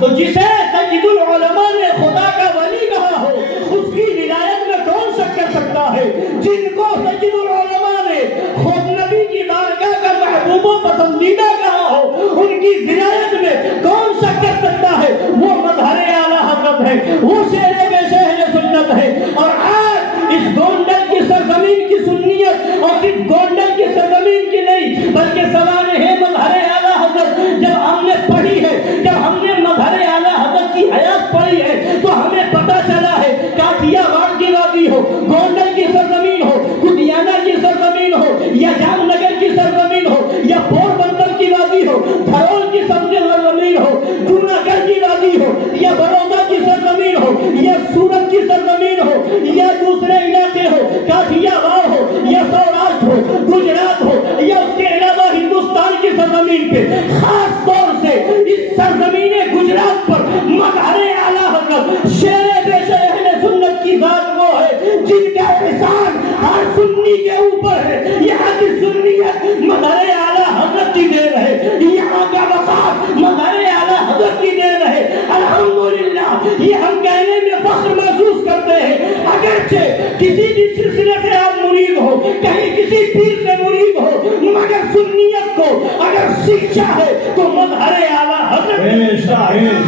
تو جسے سید العلماء نے خدا کا ولی کہا ہو اس کی ولایت میں کون شک کر سکتا ہے؟ جن کو سید العلماء نے خود نبی کی بارگاہ کا محبوب و پسندیدہ کہا ہو ان کی ولایت میں کون شک کر سکتا ہے؟ وہ مظہر اعلیٰ حضرت ہے، وہ شیر پیش اہل سنت ہے۔ اور آج اس گونڈل کی سرزمین کی سنیت اور صرف گونڈل کی سرزمین کی نہیں بلکہ سوانح ہے مظہر اعلیٰ حضرت جب ہم نے پڑھی ہے، جب ہم نے مظہر اعلیٰ حضرت کی حیات پڑھی ہے تو ہمیں پتہ چلا ہے کاٹیا واڑ کی وادی ہو، گونڈل کی سرزمین ہو، کٹیانہ کی سرزمین ہو، یا جام نگر کی سرزمین ہو، یا پور بندر کی وادی ہو، دھرول کی سرزمین ہو، جوناگڑھ کی وادی ہو، یا بڑودہ کی سرزمین ہو، یا سورت کی سرزمین ہو، یا دوسرے علاقے ہو، کاٹیا واڑ ہو، یا سوراشٹر ہو، گجرات ہو، یا اس کے علاوہ ہندوستان کی سرزمین پہ خاص طور سے اس سرزمین گجرات پر مظہر اعلیٰ حضرت شیر پیش اہل سنت کی ذات وہ ہے جن کا احسان ہر سنی کے اوپر ہے۔ یہاں کی سنیت مظہر اعلیٰ حضرت کی دین ہے، یہاں کا وقار مظہر اعلیٰ حضرت کی دین ہے۔ الحمدللہ یہ ہم کہنے میں فخر محسوس کرتے ہیں، اگرچہ کسی بھی سلسلے سے آپ مرید ہو، کہیں کسی پیر سے مرید ہو، مگر سنیت کو اگر سیکھا ہے تو مظہر اعلیٰ حضرت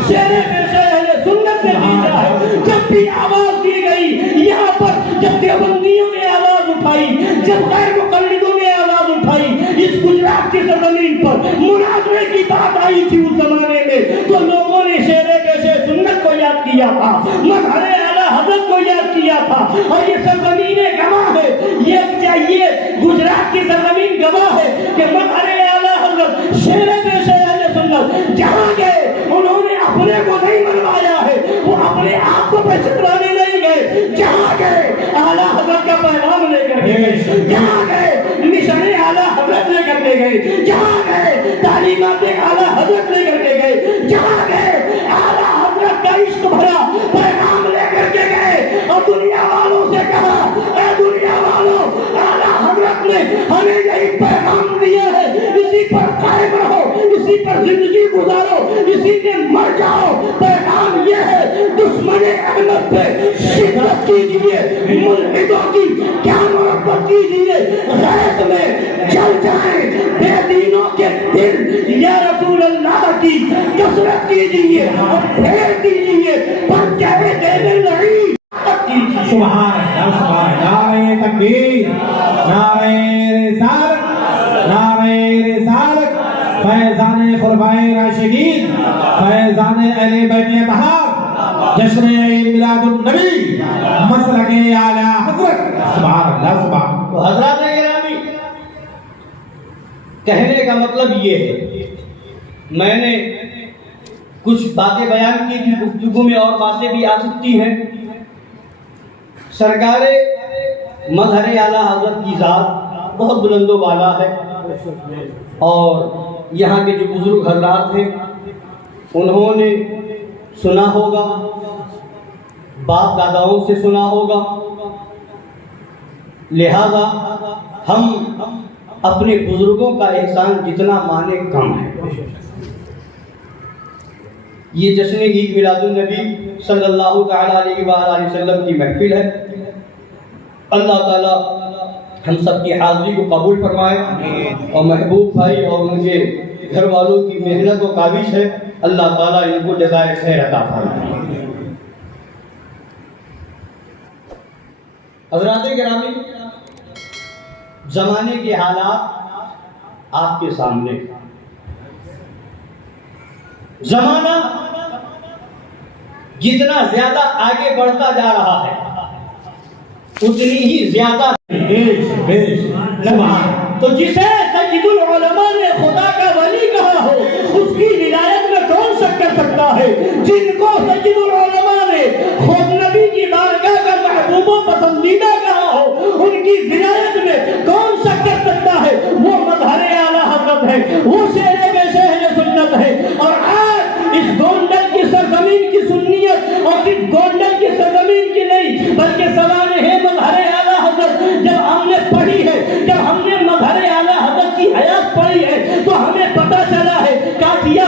شیر پیش اہل سنت سے سیکھا ہے۔ جب بھی آواز دی گئی یہاں پر، جب دیوبندیوں نے آواز اٹھائی، جب غیر مقلدوں نے آواز اٹھائی، اس گجرات کی سرزمین پر مناظرے کی بات آئی تھی اس زمانے میں تو لوگوں نے شیر پیش سنت کو یاد کیا تھا، مظہر اعلیٰ حضرت کو یاد کیا تھا۔ اور یہ سرزمینیں گواہ ہے، یہ گجرات کی سرزمین گواہ ہے کہ مظہر اعلیٰ حضرت شیر پیش اہل سنت جہاں گئے انہوں نے اپنے کو نہیں منوایا ہے، وہ اپنے آپ کو پہچاننے نہیں گئے، جہاں گئے اعلیٰ حضرت کا پیغام لے کر کے گئے، جہاں گئے مشن اعلیٰ حضرت لے کر کے گئے، جہاں گئے تعلیمات اعلیٰ حضرت لے کر کے گئے، جہاں گئے اعلیٰ حضرت کا عشق بھرا پیغام لے کر کے گئے اور دنیا والوں سے کہا، اے دنیا والوں اعلیٰ حضرت نے ہمیں یہی پیغام دیا ہے، اسی پر قائم رہو، اسی پر زندگی گزارو، اسی میں مر جاؤ۔ پیغام یہ ہے دشمن احمد پہ شدت کیجئے، ملحدوں کی کیا محبت کیجئے، غیظ میں جل جائیں بے دینوں کے دل، یا رسول اللہ کی کثرت کیجئے اور پھیر دیجئے پرچہ دین العید۔ سبحان اللہ، سبحان اللہ، نعرہ تکبیر، نعرہ رسالت، نعرہ رسالت، فیضان خلفائے راشدین، فیضان اہل بیت اطہار، جشن عید میلاد النبی، مسلک اعلیٰ حضرت، سبحان اللہ، سبحان اللہ۔ تو حضرات گرامی، کہنے کا مطلب یہ ہے، میں نے کچھ باتیں بیان کی تھی، گفتگو میں اور باتیں بھی آ سکتی ہیں۔ سرکار مظہر اعلیٰ حضرت کی ذات بہت بلند و بالا ہے، اور یہاں کے جو بزرگ حضرات ہیں انہوں نے سنا ہوگا، باپ داداؤں سے سنا ہوگا، لہذا ہم اپنے بزرگوں کا احسان جتنا مانے کم ہے۔ یہ جشن عید میلاد النبی صلی اللہ تعالیٰ علیہ وآلہ وسلم کی محفل ہے۔ اللہ تعالیٰ ہم سب کی حاضری کو قبول فرمائے، اور محبوب بھائی اور ان کے گھر والوں کی محنت و کاوش ہے، اللہ تعالیٰ ان کو جزائے خیر عطا فرمائے۔ حضرات گرامی، زمانے کے حالات آپ کے سامنے، زمانہ جتنا زیادہ آگے بڑھتا جا رہا ہے اتنی ہی زیادہ تو جسے سید العلماء نے خدا کا ولی کہا ہو اس کی ولایت میں کون شک کر سکتا ہے؟ جن کو سید العلماء نے خود نبی کی بارگاہ کا محبوب و پسندیدہ کہا ہو ان کی ولایت میں کون شک کر سکتا ہے؟ وہ مظہر اعلیٰ حضرت ہے، وہ شیر پیش اہل سنت ہے۔ اور آج اس گونڈل کی سرزمین کی سنیت اور صرف گونڈل کی سرزمین کی نہیں بلکہ سوانح ہے مظہر اعلیٰ حضرت جب ہم نے پڑھی ہے، جب ہم نے مظہر اعلیٰ حضرت کی حیات پڑھی ہے تو ہمیں پتہ چلا ہے کاٹیا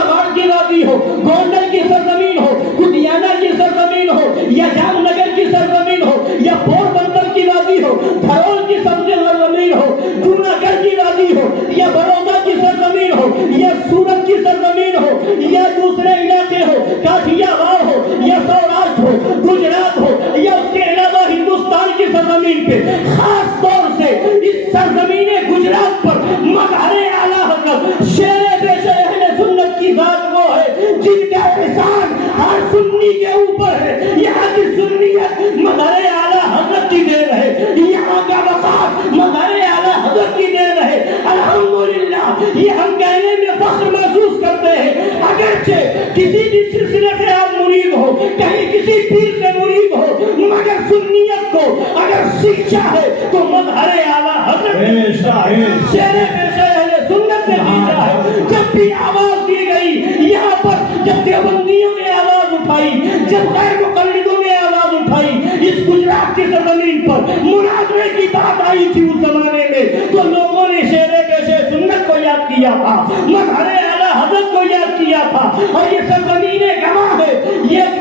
ہر سنی کے اوپر ہے۔ یہاں کی سنیت مظہر اعلیٰ حضرت کی دین ہے، یہاں کا وقار مظہر اعلیٰ حضرت کی دین ہے۔ الحمدللہ یہ ہم کہنے میں فخر محسوس کرتے ہیں، اگرچہ کسی بھی سلسلے سے آپ مرید ہو، کہیں کسی پیر سے مرید ہو، مگر سنیت کو اگر سیکھا ہے تو مظہر اعلیٰ حضرت نے سیکھا ہے، شیر پیشہ اہل سنت نے سیکھا ہے۔ جب بھی آواز دی گئی یہاں پر، جب دیوبندیوں نے آواز اٹھائی، جب غیر مقلدوں نے آواز اٹھائی، اس گجرات کی سرزمین پر مناظرے کی بات آئی تھی اس زمانے میں، تو لوگوں نے شیر پیشہ سنت کو یاد کیا تھا، مظہر اعلیٰ حضرت کو یاد کیا تھا۔ اور یہ سرزمین گواہ ہے، یہ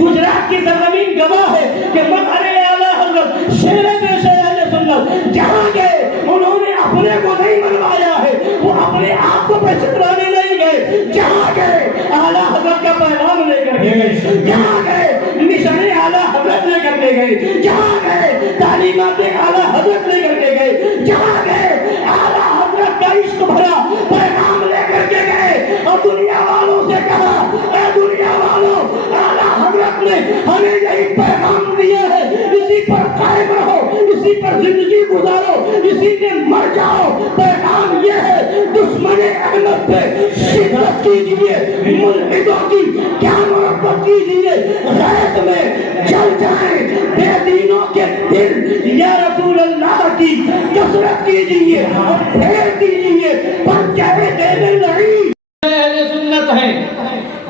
گجرات کی سرزمین گواہ ہے کہ مظہر اعلیٰ حضرت شیر پیشہ اہل سنت جہاں گئے انہوں نے اپنے کو نہیں منوایا ہے، وہ اپنے آپ کو پہچانے نہیں گئے، جہاں گئے اعلیٰ حضرت کا پیغام لے کر کے گئے، جہاں گئے مشن اعلیٰ حضرت لے کر کے گئے، جہاں گئے تعلیمات اعلیٰ حضرت لے کر کے گئے، جہاں گئے اعلیٰ حضرت کا عشق بھرا پیغام لے کر کے گئے، اور دنیا والوں سے کہا اے دنیا والوں، اعلیٰ حضرت نے ہمیں یہی پیغام دیا ہے، اسی پر قائم رہو، اسی پر زندگی گزارو، اسی میں مر جاؤ۔ پیغام یہ ہے دشمن احمد پہ شدت کیجیے، ملحدوں کی کیا محبت کیجیے، غیظ میں جل جائیں بے دینوں کے دل، یا رسول اللہ کی کثرت کیجیے اور پھیر دیجیے پر چہرے دین لڑی۔ اہل سنت ہیں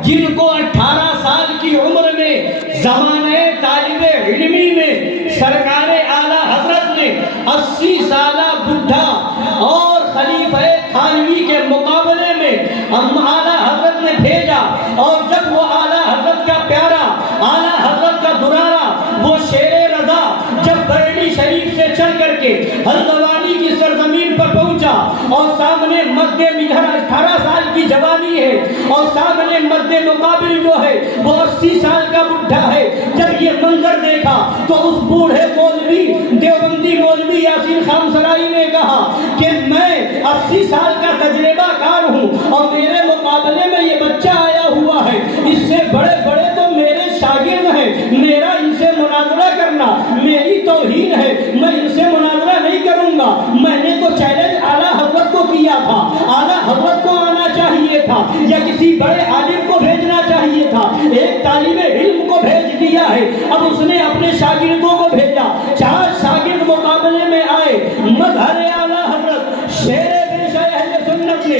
جن کو 18 سال کی عمر میں زمانہ طالب علمی میں سرکار اعلیٰ حضرت نے 80 سالہ بڈھا اور خلیفہ تھانوی کے مقابلے میں اعلیٰ حضرت نے بھیجا، اور جب وہ اعلیٰ حضرت کا پیارا، اعلیٰ حضرت کا دلارا، وہ شیر رضا جب بریلی شریف سے چل کر کے ہلدوانی کی سرزمین پر پہنچا، اور سامنے مد مجھر 18 سال کی جوانی ہے، اور سامنے مد مقابل جو ہے وہ 80 سال کا بڈھا ہے، جب یہ منظر دیکھا تو اس بوڑھے مولوی دیوبندی مولوی یاسین خان سرائی نے کہا کہ میں 80 سال کا تجربہ کار ہوں اور میرے مقابلے میں یہ بچہ آیا ہوا ہے، اس سے بڑے بڑے تو میرے شاگرد ہیں، میرا ان سے مناظرہ کرنا میری توہین ہے، میں ان سے مناظرہ نہیں کروں گا۔ میں نے تو چیلنج اعلیٰ حضرت کو کیا تھا، اعلیٰ حضرت کو آنا چاہیے تھا یا کسی بڑے عالم کو بھیجنا چاہیے تھا، ایک طالب علم کو بھیج دیا ہے، اب اس نے اپنے شاگردوں کو بھیجا، 4 شاگرد مقابلے میں آئے، مظہر اعلیٰ حضرت شیر پیشہ اہل سنت نے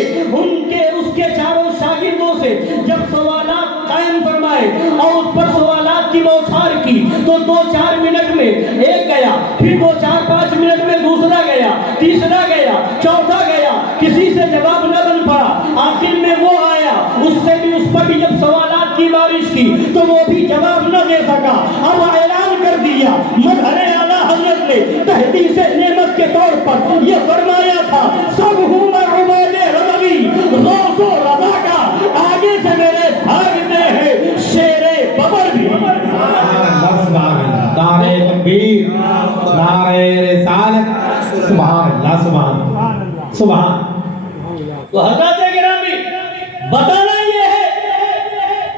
اس کے 4 شاگردوں سے جب سوالات قائم فرمائے اور اس پر سوالات کی بوچھار کی تو 2-4 منٹ میں ایک گیا، پھر 2-4-5 منٹ میں دوسرا گیا، تیسرا گیا، چوتھا گیا، کسی سے جواب نہ بن پڑا، آخر میں وہ آیا، اس پر بھی جب سوالات کی بارش کی تو وہ بھی جواب نہ دے سکا، اب اعلان کر دیا۔ مظہر اعلیٰ حضرت نے تحدیث نعمت کے طور پر یہ فرمایا تھا، سب ہوں میں عبید رضوی، غوث و رضا کا آگے سے میرے بھاگتے ہیں شیر ببر بھی۔ نعرہ تکبیر، نعرہ رسالت، سبحان اللہ، سبحان اللہ، سبحان۔ تو حضرات گرامی، بتانا یہ ہے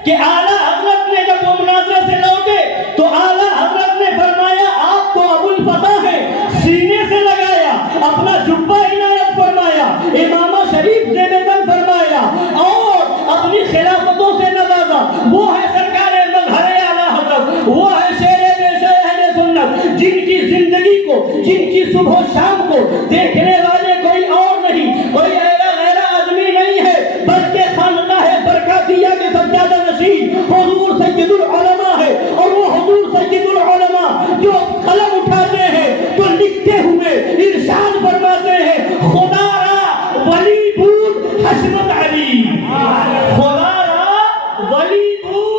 کہ اعلیٰ حضرت نے جب وہ مناظرہ سے لوٹے تو اعلیٰ حضرت نے فرمایا آپ تو ابو الفتح ہیں، سینے سے لگایا، اپنا جبہ عنایت فرمایا، امامہ شریف زیبتن فرمایا اور اپنی خلافتوں سے نوازا۔ وہ ہے سرکار مظہر اعلیٰ حضرت، وہ ہے شیر پیشہ اہل سنت، جن کی زندگی کو، جن کی صبح و شام کو دیکھنے والے کوئی اور نہیں، کوئی غیر آدمی نہیں ہے، بلکہ خانقاہ برکاتیہ کے سجادہ نشین حضور سید العلماء ہے، اور وہ حضور سید العلماء جو قلم اٹھاتے ہیں تو لکھتے ہوئے ارشاد فرماتے ہیں، خدا را ولی بود حشمت علی، خدا را ولی بود